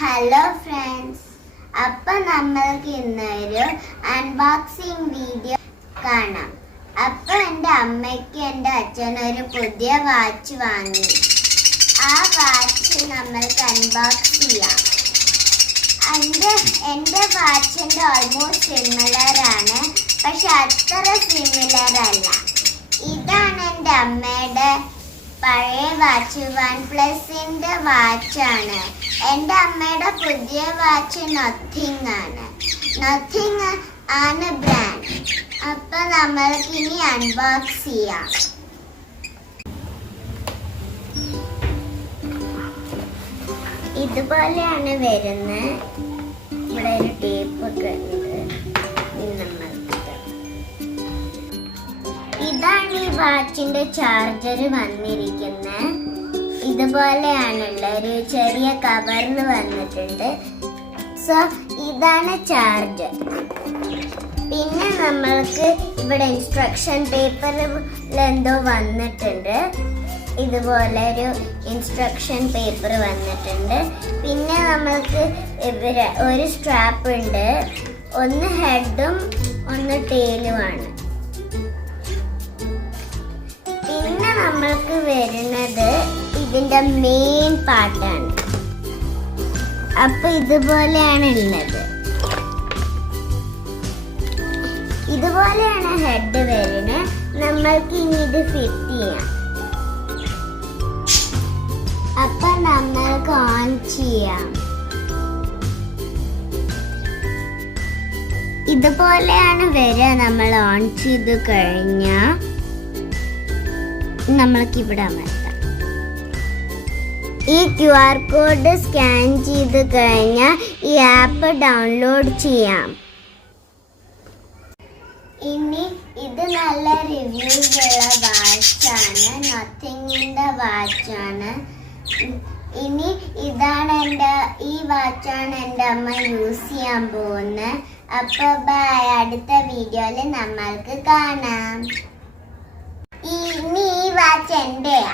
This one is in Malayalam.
ഹലോ ഫ്രണ്ട്സ്, അപ്പം നമ്മൾക്ക് ഇന്നൊരു അൺബോക്സിങ് വീഡിയോ കാണാം. അപ്പം എൻ്റെ അമ്മയ്ക്ക് എൻ്റെ അച്ഛനൊരു പുതിയ വാച്ച് വാങ്ങി. ആ വാച്ച് നമ്മൾക്ക് അൺബോക്സ് ചെയ്യാം. എൻ്റെ വാച്ചിൻ്റെ ഓൾമോസ്റ്റ് സിമിലർ ആണ്, പക്ഷെ അത്ര സിമിലർ അല്ല. ഇതാണ് എൻ്റെ അമ്മയുടെ പഴയ വാച്ച്, OnePlusന്റെ വാച്ചാണ്. എൻ്റെ അമ്മയുടെ പുതിയ വാച്ച് നത്തിങ് ആണ് ബ്രാൻഡ്. അപ്പൊ നമ്മൾക്ക് ഇനി അൺബോക്സ് ചെയ്യാം. ഇതുപോലെയാണ് വരുന്നത്. ഇവിടെ ഒരു ടേപ്പ് ഒക്കെ ഉണ്ട്. ഇതാണ് ഈ വാച്ചിന്റെ ചാർജർ വന്നിരിക്കുന്നത്. ഇതുപോലെയാണുള്ള ഒരു ചെറിയ കവറിൽ വന്നിട്ടുണ്ട്. സോ ഇതാണ് ചാർജർ. പിന്നെ നമ്മൾക്ക് ഇവിടെ ഇൻസ്ട്രക്ഷൻ പേപ്പറിൽ എന്തോ വന്നിട്ടുണ്ട്. ഇതുപോലെ ഒരു ഇൻസ്ട്രക്ഷൻ പേപ്പർ വന്നിട്ടുണ്ട്. പിന്നെ നമ്മൾക്ക് ഒരു സ്ട്രാപ്പ് ഉണ്ട്. ഒന്ന് ഹെഡും ഒന്ന് ടെയിലുമാണ്. പിന്നെ നമ്മൾക്ക് വരുന്നത് ഇതിന്റെ മെയിൻ പാർട്ടാണ്. അപ്പൊ ഇതുപോലെയാണ് ഉള്ളത്. ഇതുപോലെയാണ് ഹെഡ് വരുന്നത്. നമ്മൾക്ക് ഇനി ഇത് ഫിറ്റ് ചെയ്യാം. അപ്പൊ നമ്മൾക്ക് ഓൺ ചെയ്യാം. ഇതുപോലെയാണ് വരിക. നമ്മൾ ഓൺ ചെയ്ത് കഴിഞ്ഞാൽ നമ്മൾക്ക് ഇവിടെ അമർത്താം. ഈ QR കോഡ് സ്കാൻ ചെയ്ത് കഴിഞ്ഞാൽ ഈ ആപ്പ് ഡൗൺലോഡ് ചെയ്യാം. ഇനി ഇത് നല്ല റിവ്യൂസ് ഉള്ള വാച്ചാണ്. നത്തിങ്ങിന്റെ വാച്ചാണ്. ഇനി ഈ വാച്ചാണ് എൻ്റെ അമ്മ യൂസ് ചെയ്യാൻ പോകുന്നത്. അപ്പൊ ബൈ, അടുത്ത വീഡിയോയിൽ നമ്മൾക്ക് കാണാം. ഇനി ഈ വാച്ച് എന്റെയാ.